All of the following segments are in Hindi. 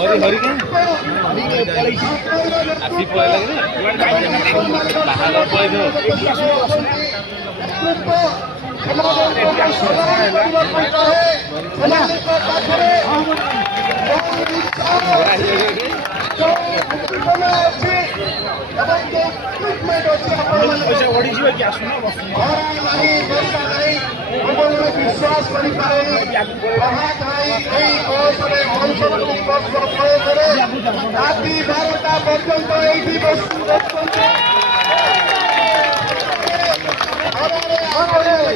हरी हरी आसी पळायला बाहागर पळायचं विश्वास राति 12टा पर्यंत एठी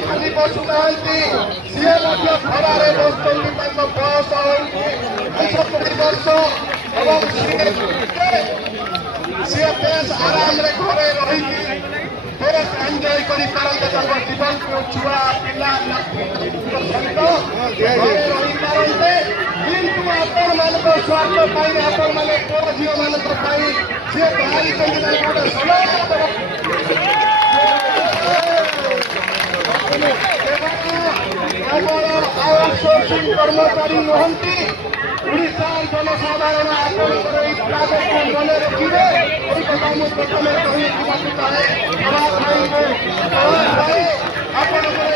खाली बसुना सी खरारे बसुँच बयस वर्ष सी बेस आराम घरे रही बेस एंजय करते जीवन को छुआ पिला सहित रही पारते किंतु आपण मान स्वार्थ आपण मैंने पुओ झील मान सी बाहरी गोटे केवल आउटसोर्सिंग कर्मचारी नुहति ओडिशार जनसाधारण आपणकर मन रखिए कथा मुझे प्रथम चाहे आपणकर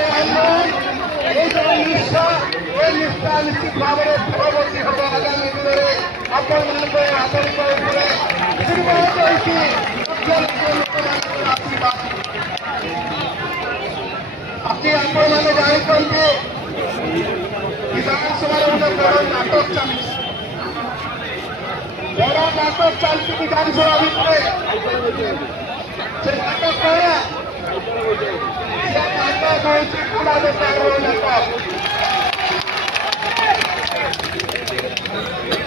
निष्ठा निष्ठा निश्चित भाव में फलवर्ती हम आगामी दिन में आपण आशीर्वाद बाकी आपण मैंने जानते विधानसभा गोटे बड़ नाटक चली विधानसभा भितर से नाटक कौन नाटक हूँ कूड़ा बेपार नाटक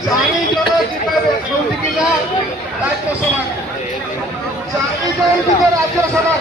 चारि जन जीवन राज्यसभा चारि जन जीव राज्यसभा